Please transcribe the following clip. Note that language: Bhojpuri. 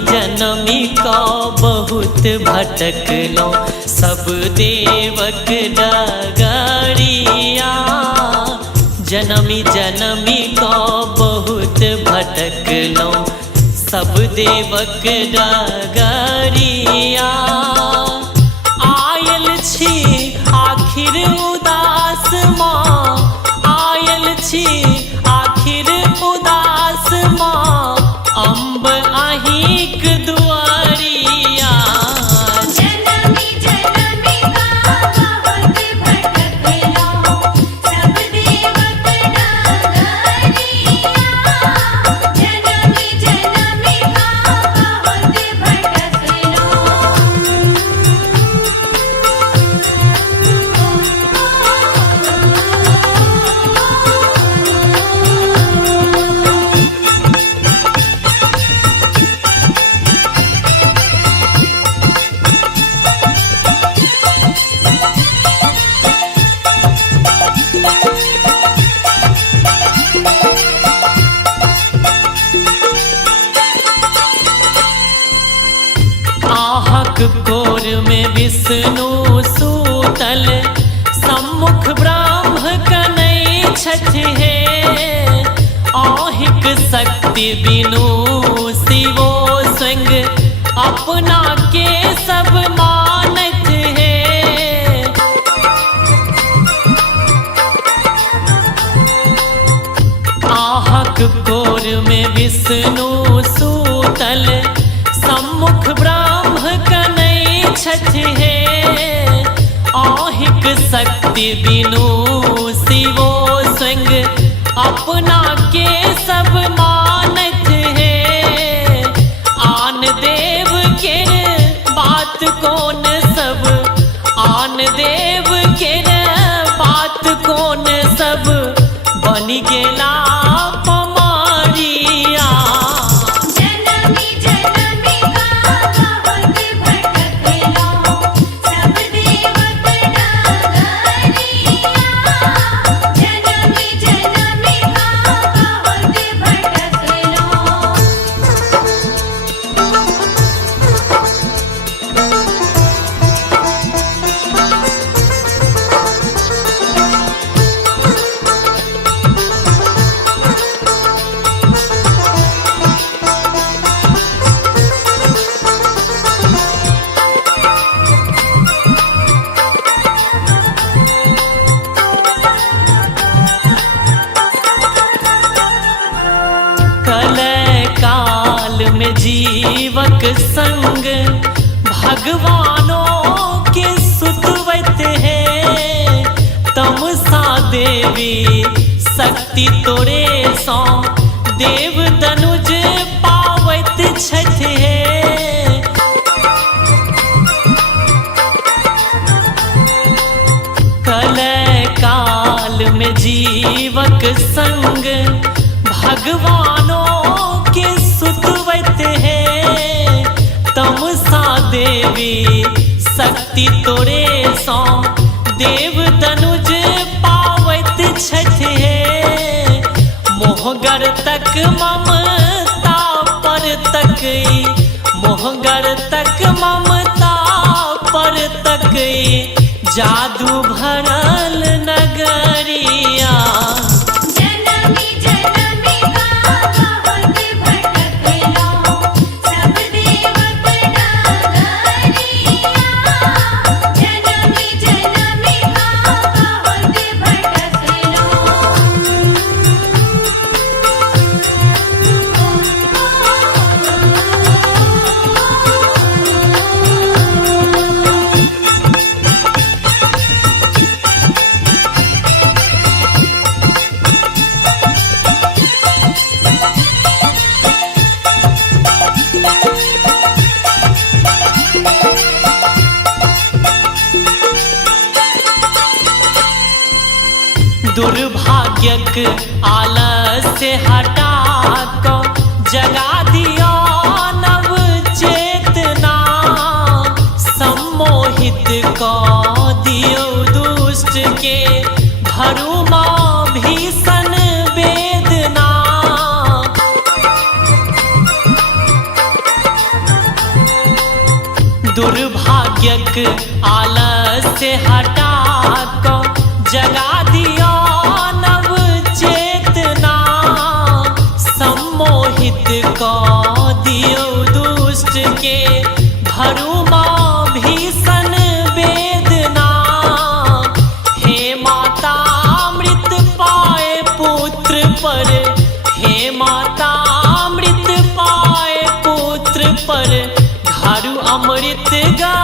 जनमी का बहुत भटकलो, सब देवक डगरिया। जनमी जनमी का बहुत भटकलो, सब देवक डगरिया। आयल छी आखिर उदास माँ, आयल छी आखिर उदास माँ, अम्ब अहिक दुआरिया। जनमी जनमी का बहुत भटकलो, सब देवक डगरिया। जनमी जनमी का बहुत भटकलो। आहक कोर में विष्णु सूतल, सम्मुख ब्रह्म कनै छथि हे। आहिक शक्ति बिनु शिवो संग, अपना के सब मानत है। आहक कोर में विष्णु सूतल, सम्मुख ब्रह्म कनै छथि हे। आहिक शक्ति बिनु शिवो संग, अपना के सब मानत है। आन देव के बात कौन सब, आन देव के बात कौन सब, बनि गेला पमारिया। जनमी जनमी का बहुत भटकलो, सब देवक डगरिया। जनमी जनमी का बहुत भटकलो। कलय काल में जीवक संग, भगवानों के सुतवत है। तमसा देवी शक्ति तोरे सौ, देव तनुज पावत छथि हे। कलय काल में जीवक संग, भगवानों के सुतवत है। तमसा देवी शक्ति तोरे सौ, देव तनुज पावत छथि हे। मोहगर तक ममता पर तकई, मोहगर तक ममता पर तकई, जादू भरल नगरिया। जनमी जनमी का बहुत भटकलो, सब देवक डगरिया। जनमी जनमी का बहुत भटकलो। दुर्भाग्यक आलस्य हटा को, जगा दिया नव चेतना। सम्मोहित को दियो दुष्ट के, भरू माँ भीषण वेदना। दुर्भाग्यक आलस्य हटा क जगा दियो नव चेतना सम्मोहित क दियो दुष्ट के भरू माँ भीषण वेदना हे माता अमृत पाए पुत्र पर हे माता अमृत पाए पुत्र पर घारु अमृत गा